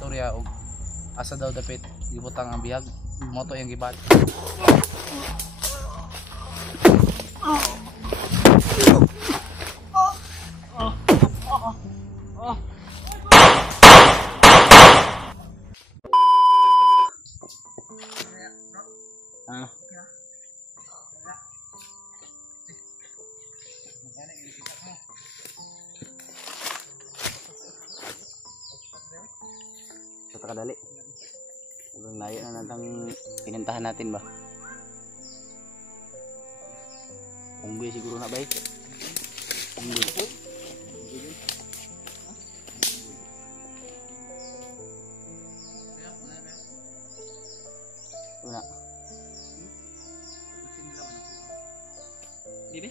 istorya og asa daw dapit gibutang ang bihag moto yang gibat. Sa kadali. Sobrang layo na natang pinuntahan natin ba? Unggoy siguro na ba eh? Unggoy. Una. Bibi?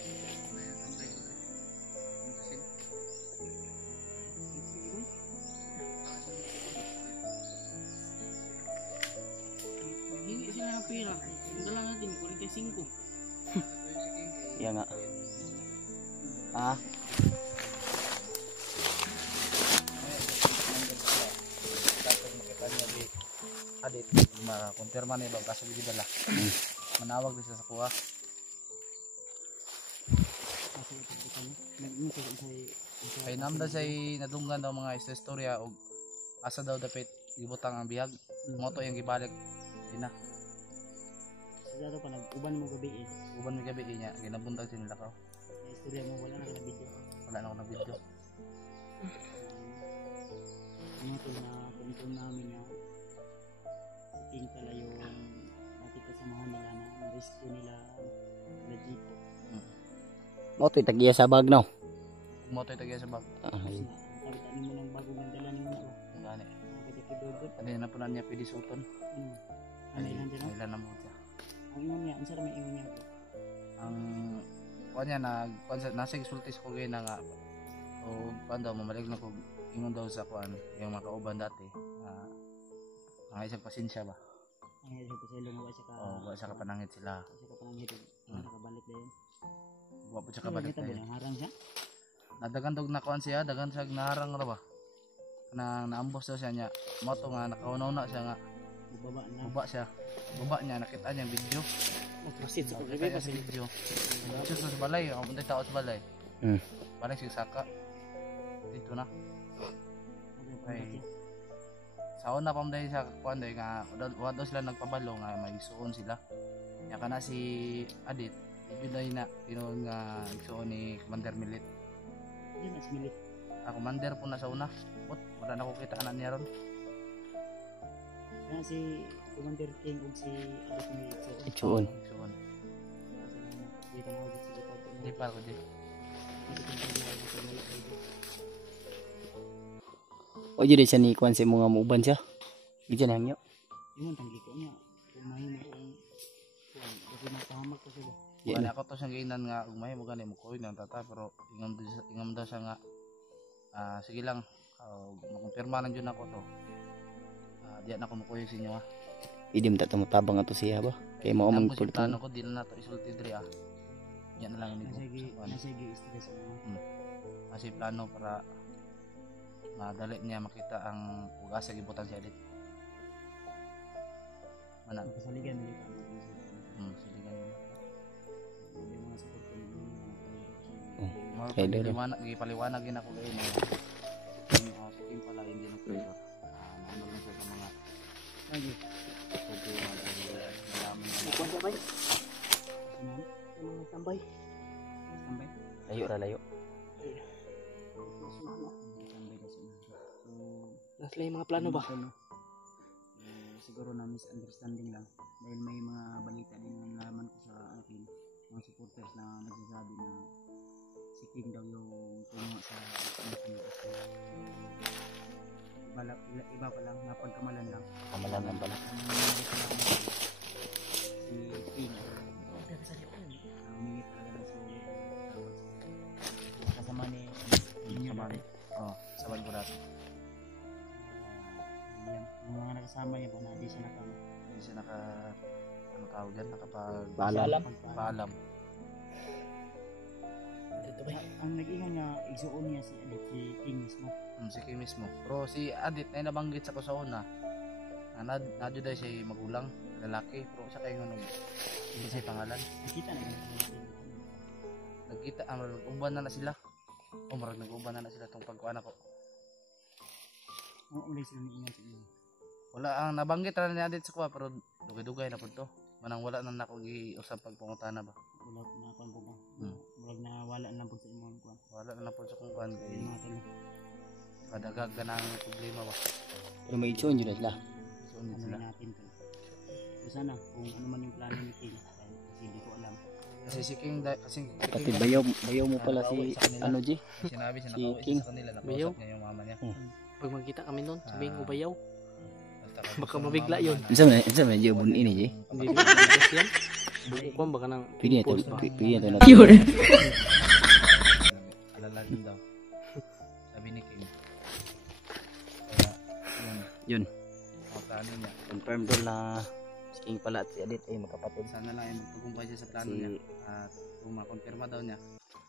Hingi sila ng pera. Dala natin 45. Iya nga. Ah. Adit, makumpirma na ibang kaso bigyan dala. Manawag din sa kuha. Kay namda say nadunggan daw mga istorya og asa daw dapit gibutang ang bihag moto yang gibalik ina. Sa dato pa nag-uban mo gabi eh. Uban mi gabi niya ginabuntag sila ka. Istorya mo wala na ka na video. Wala na ako na video. Ano to na confirm namin na si King pala yung nakita sa mga nila na rescue nila Lajito. Motoy tagiya sa Bagnaw. Moto ito sa bag. Ay. Nakita mo ng bago ng dala ni mo na ba? Ngani. Nakita kidogot. Ano na punan niya pwede suton. Ano yan din? Ilan na mo siya. Ang ingon niya, ang sarap may ingon niya. Ang kuan niya nasa sultis ko gay na nga o kuan daw mamalik na ko ingon daw sa kuan yung makauban dati. Ang isang pasensya ba? Ang hirap sa ilong mo ba siya ka? Oo, ba sa kapanangit sila. Siya ka panangit. Nakabalik na yun. Wa po siya kabalik na yun. Harang siya? Nadagan dog na kuan siya, dagan siya naharang ra ba? Kanang naambos daw siya niya. Moto nga nakaunaw na siya nga. Baba na. Baba siya. Baba niya nakita niya ang video. Magproceed sa Nakita niya sa video. Siya sa balay, ang puntay tao sa balay. Balay siya saka. Dito na. Okay. Sa una pa dahil sa kuan dahil nga wala daw sila nagpabalo nga may isuon sila. Nya kana si Adit, yun na tinuon nga isuon ni Commander Milit. Yan as Milit. Commander po na sa una. Wala na ko kita anak niya ron. Kaya si Commander King ug si Adit ni Itsuon. Isuon. Dito mo dito sa likod. Hindi pa ko di. O jud siya ni kuan sa mga muuban siya. Gidya na hangyo. Yun tanggi ko niya. Kumain mo kung kasi napahamak kasi ba. Wala ako to siyang gainan nga umay mo gani mo koy nang tata pero ingam daw siya nga sige lang makumpirma nan jud ako to. Diya na ko mo koy sa inyo ha. Idim ta tumutabang ato siya ba? Kay mao man pud plano ko dili na to isulti diri Yan na lang ni ko. Nasigi stress mo. Kasi plano para madali niya makita ang ugasa gibutan si Adit. Mana? Kasaligan mo dito. Saligan mo. Yung mga support ko Gipaliwanag din ako kayo na sa team pala hindi na pwede. Ano lang siya sa mga lagi. Ikuan siya ba? Mga tambay. Tambay. Layo ra layo. Last lang yung mga plano ba? Siguro na misunderstanding lang dahil may mga balita din na nalaman ko sa akin mga supporters na nagsasabi na si King daw yung puno sa iba pa lang napagkamalan lang. Kamalan lang pala. Si King humingi talaga sa kasama ni saban ko natin. Yan, yung mga nakasama niya ba na di siya ano tawag dyan, Paalam. Ito ba? Ang nag-ingon niya, igsuon niya si King mismo. Si King mismo. Pero si Adit ay nabanggit sa ko sa una. Nadyo dahil siya magulang, lalaki. Pero sa kayo nung hindi siya pangalan. Nakita na yun. Nagkita, nag-uban na sila. Marag nag-uban na sila itong pagkuhan ako. Ulay sila ni ingat sa inyo. Wala, ang nabanggit na ni Adit sa kuha, pero dugay-dugay na po ito. Manang wala na nakugi-usap pagpungutan na ba? Wala na kuan po ba? Wala na wala na po sa imong kuan. Wala na po sa kung kuhan. Yung mga tulo. Kadagag ka ng problema ba? Pero may itsuon yun sila. So, Ano sila. natin to. So sana kung ano man yung plano ni King. Kasi hindi ko alam. Kasi si King, kasi Kapatid, bayaw mo pala si, ano G? sinabi siya Si nakawin King. sa kanila, Bayaw? nakausap niya yung mama niya. Pag magkita kami noon, sabihin ko Ah. bayaw. Basta Baka gusto ng mabigla mama yun. na- Isa man, G, bunin ni G. Hindi ba bigas yan? Bukuan baka nang Pwede na ito, pimples ba? pwede na ito na. Alalagin daw. Sabi ni King. Kaya, Yun. ang plano niya. Confirm doon na si King pala at si Adit ay magkapatid. Sana lang ay magtagumpay siya sa plano niya. At kung makonfirma daw niya,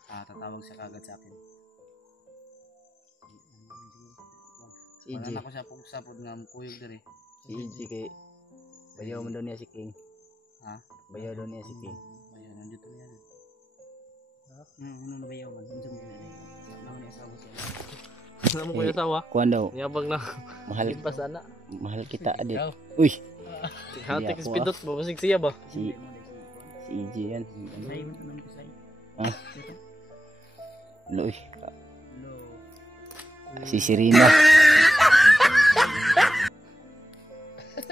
tatawag siya kagad sa akin. Si EJ. Wala na ko siya pag-usapod nga kuyog diri. Si EJ kay bayaw mo daw niya si King. Ha? Bayaw daw niya si King. Ayun, nandito niya. Ano na ba yawan? Ano mo na naman ni asawa siya. Alam mo ko yung asawa? Kuan daw, Niyabag na. mahal Limpas ana. mahal kita Adit. Ikaw. Uy, Hatik ako, spidot. Babasig siya ba? si EJ yan. Say mo naman ko say. Ha? Uy, Hello. si Serena.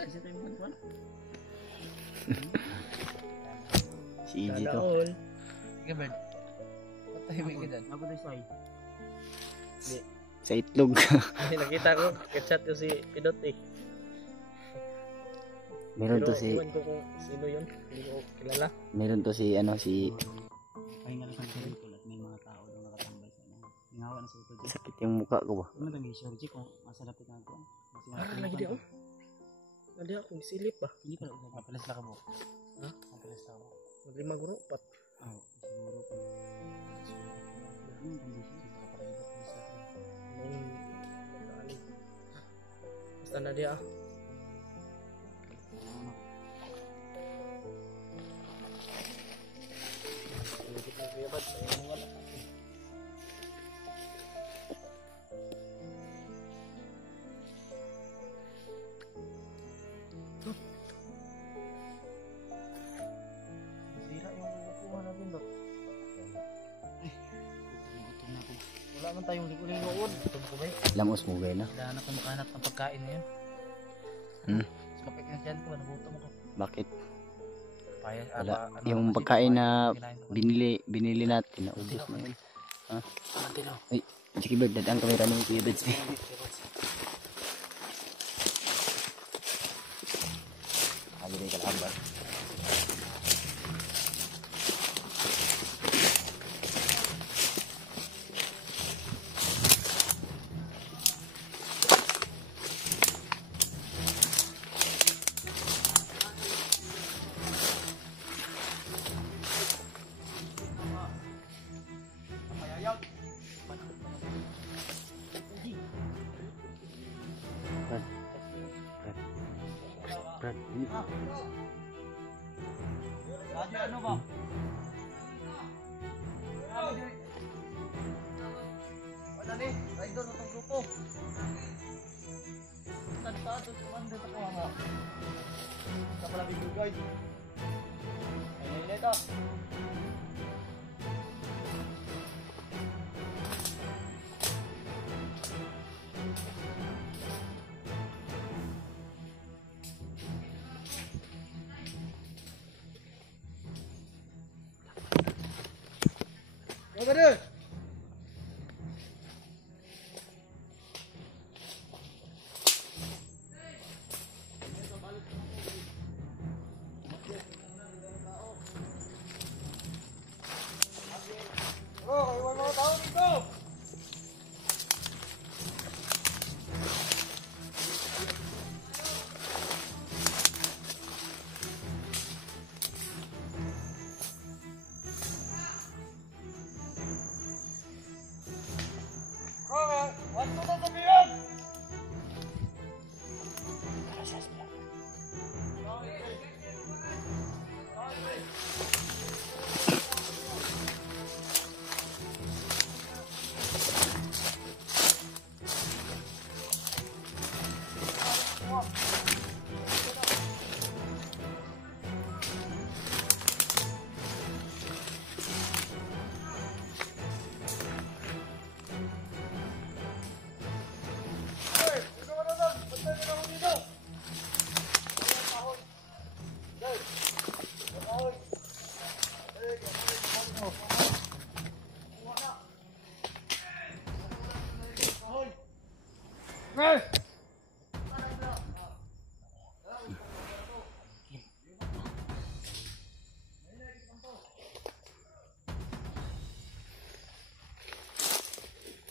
Isa tayo mo kuan? Si EJ to. Sige, Bert. Patahimik ka dyan. Ako tayo say. Sa itlog. Ay, nakita ko. Kachat ko si Pidot eh. Meron to Pero si iwan ko kung sino yun. Hindi ko kilala. meron to si ano si Ay nga sa vehicle at may mga tao doon nakatambay sa ano. Ingawa na sa ito. sakit yung mukha ko ba? Ano tang Sir G ko? Masarap ito ako. Lagi di ako. Lagi ako. Silip ba? Hindi pala usap. Mapalis lang ka mo. Ha? Mapalis lang mo. Lima guro. Pat. Oh, siguro ko. Ano tang Sir? Basta na dia ah. Hindi ko kayabad. Ayun wala. Sira yung kukuha natin ba? Gutom na ako. Wala man tayong lingon-lingon. Gutom ko ba eh? Lamos mo gay na. Kailangan ako makahanap ng pagkain ngayon. Hmm? Mas makik na dyan ko, nagutom ako. Bakit? Paya, Wala. ano Yung kasi, pagkain na kinain ko. binili natin na ubos na yun. Tilaw. Sige Bird, dadaan kamera ni Kuya Bird. Lagi din kalaban. Brad, Ano ba? Wala ni, idol sa itong grupo. Nagtato sa kanda sa kuha mo. Sa pala video guys. Ayun ito. Brother! Oh, iwan mga tao dito!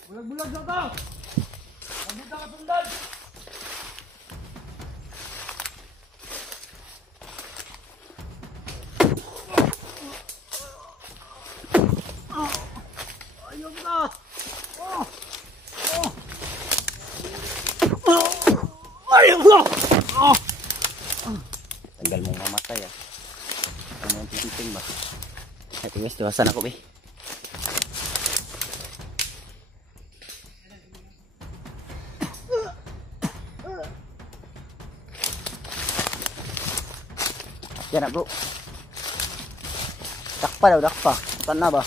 Bulag-bulag na to! Nandito ka sundan! Ayun na! Ayun na! Tanggal mong mamatay ah. Ano yung titing ba? Ito guys, tuwasan ako be. Yan na bro. Dakpa daw, dakpa. Bukan na ba?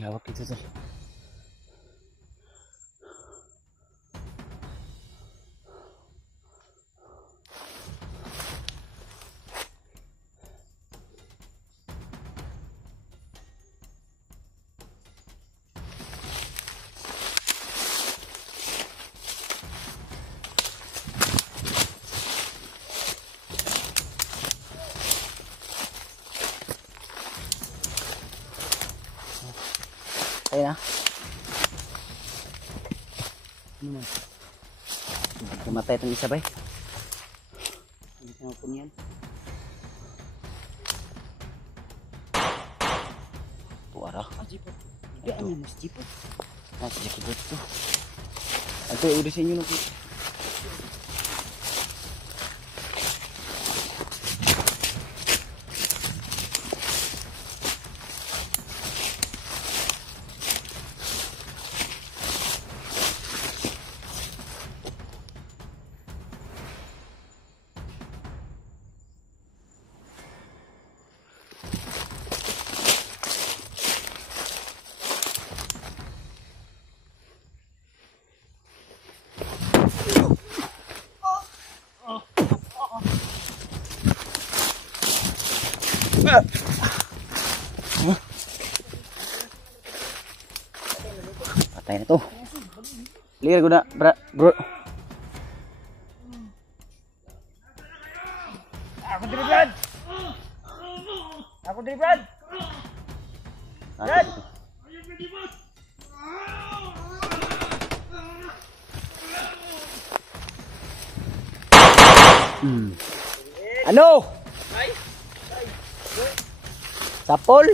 Lawak itu tuh. Ayun na. Ano man? Kumatay itong isa ba eh? Hindi ko po niyan. Tuwara. Jipot. Hindi ano mas jipot. Nasa jakibot ito. Ito, urisin nyo na po. Patay na to. Clear ko na, bro. Ako diri Brad! Ako diri Brad! Brad! Ano? Sapol?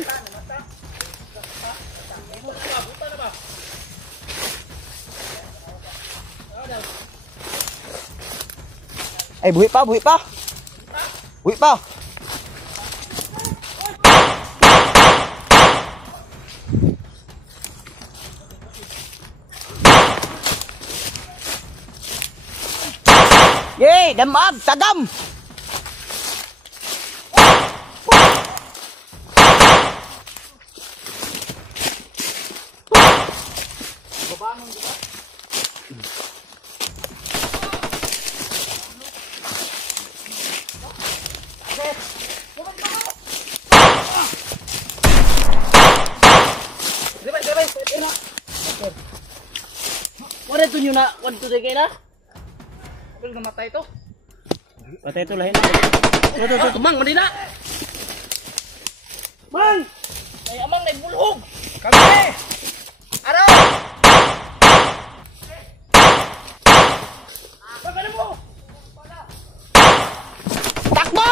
Eh, buhi pa. Buhi pa. Yey, damag, tagam. Wala ito nyo na, wala ito kayo na? Kapil namatay to. Patay ito lahin. Tumang, mali na! Man! Ay, amang nagbulhog! Kami! Ano? Bakit mo? Takbo!